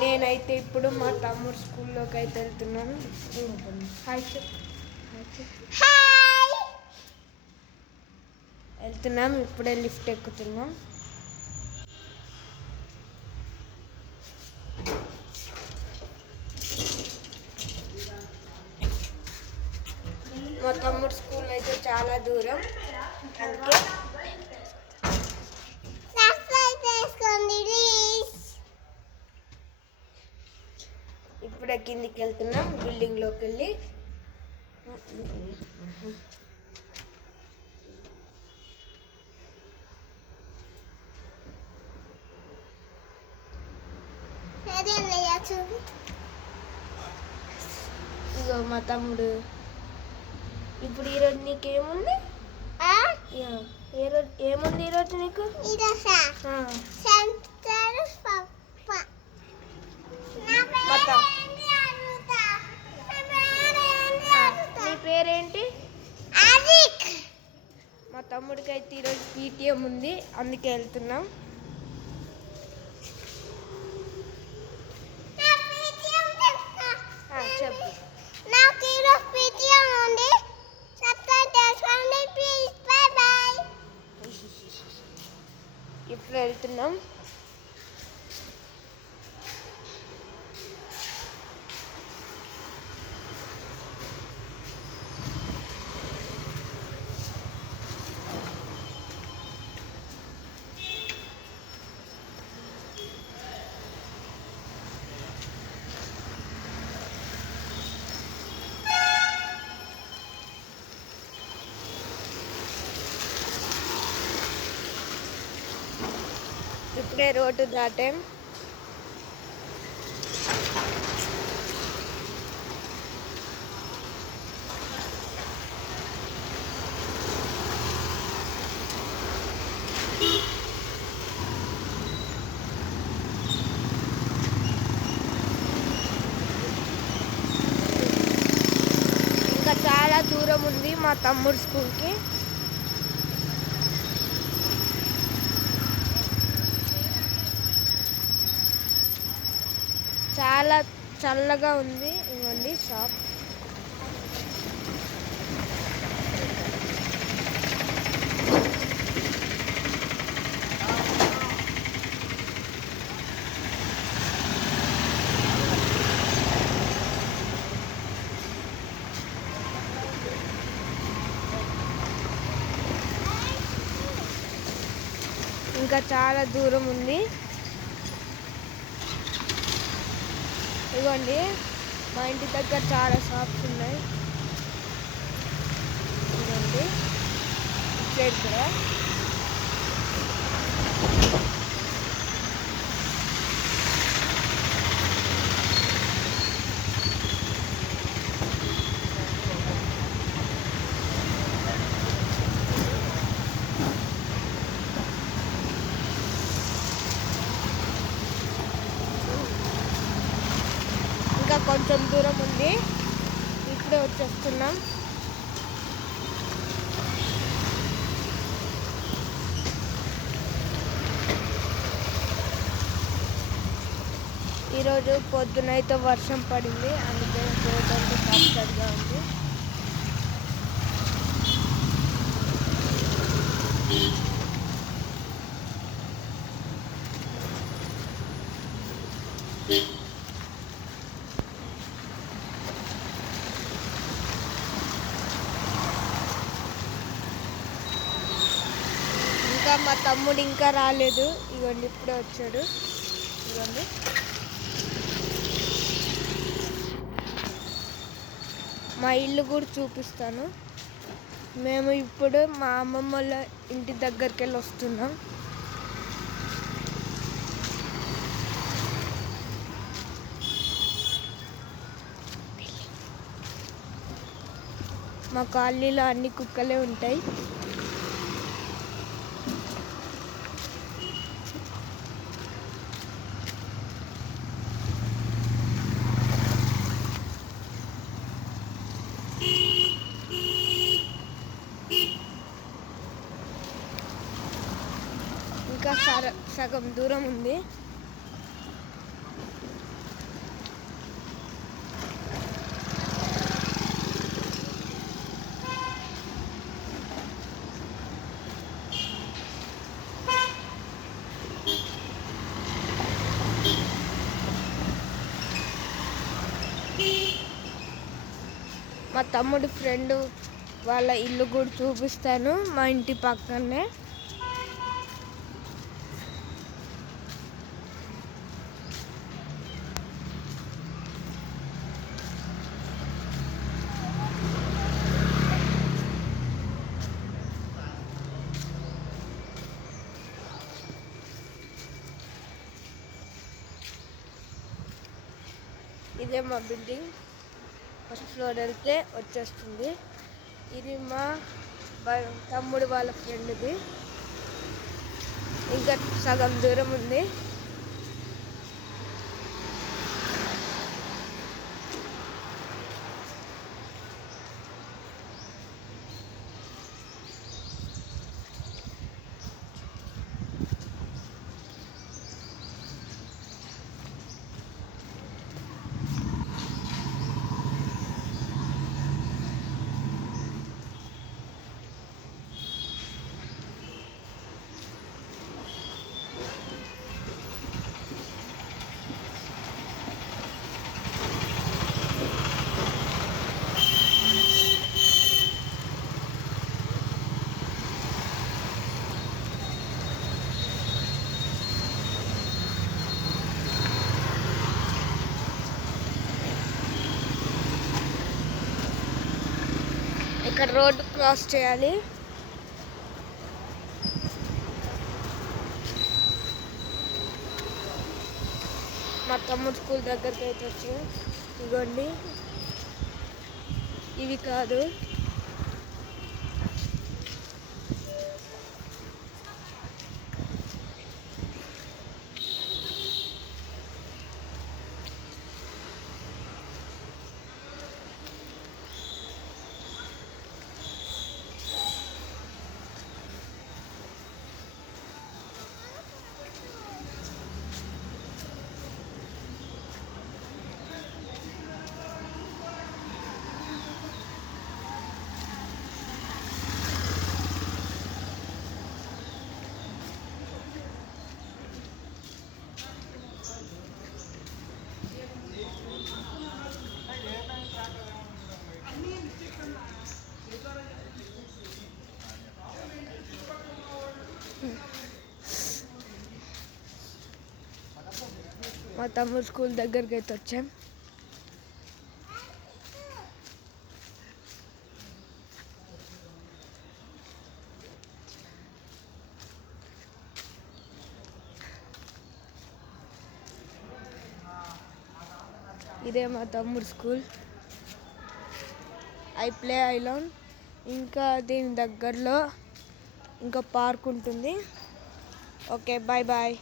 నేనైతే ఇప్పుడు మా తమ్ముడు స్కూల్లోకి అయితే వెళ్తున్నాను. హాయ్ వెళ్తున్నాం, ఇప్పుడే లిఫ్ట్ ఎక్కుతున్నాం. మా తమ్ముడు స్కూల్ అయితే చాలా దూరం, అందుకే ఇప్పుడే కిందికి వెళ్తున్నాం, బిల్డింగ్లోకి వెళ్ళి. ఇగో మా తమ్ముడు. ఇప్పుడు ఈరోజు నీకేముంది? ఏముంది ఈరోజు నీకు? నీ పేరేంటి? మా తమ్ముడికి అయితే ఈరోజు పీటీఎం ఉంది, అందుకే వెళ్తున్నాం. చెప్పు. ఇప్పుడు వెళ్తున్నాం. ఇప్పుడే రోడ్డు దాటాం. ఇంకా చాలా దూరం ఉంది మా తమ్ముడు స్కూల్కి. చాలా చల్లగా ఉంది. ఇవ్వండి షాప్. ఇంకా చాలా దూరం ఉంది. ఇదిగోండి, మా ఇంటి దగ్గర చాలా షాప్స్ ఉన్నాయి. ఇదిగోండి ఇక్కడ ఇంకా కొంచెం దూరం ఉంది, ఇప్పుడే వచ్చేస్తున్నాం. ఈరోజు పొద్దునైతే వర్షం పడింది, అందుకే రోడ్ అంతా సాఫ్ట్గా ఉంది. ఇంకా మా తమ్ముడు ఇంకా రాలేదు. ఇదిగోండి ఇప్పుడే వచ్చాడు. ఇదిగోండి మా ఇల్లు కూడా చూపిస్తాను. మేము ఇప్పుడు మా అమ్మమ్మ వాళ్ళ ఇంటి దగ్గరికి వెళ్ళి వస్తున్నాం. మా కాలనీలో అన్ని కుక్కలే ఉంటాయి. ఇంకా సగం దూరం ఉంది. మా తమ్ముడి ఫ్రెండ్ వాళ్ళ ఇల్లు కూడా చూపిస్తాను, మా ఇంటి పక్కనే. ఇదే మా బిల్డింగ్. ఫస్ట్ ఫ్లోర్ వెళ్తే వచ్చేస్తుంది. ఇది మా తమ్ముడు వాళ్ళ ఫ్రెండ్ది. ఇంకా సగం దూరం ఉంది. ఇక్కడ రోడ్డు క్రాస్ చేయాలి. మా తమ్ముడు స్కూల్ దగ్గరికి అయితే వచ్చి ఇదిగోండి, ఇవి కాదు, మా తమ్ముడు స్కూల్ దగ్గరికి అయితే వచ్చాం. ఇదే మా తమ్ముడు స్కూల్. I play island. ఇంకా దీని దగ్గరలో ఇంకా పార్క్ ఉంటుంది. Okay, bye bye.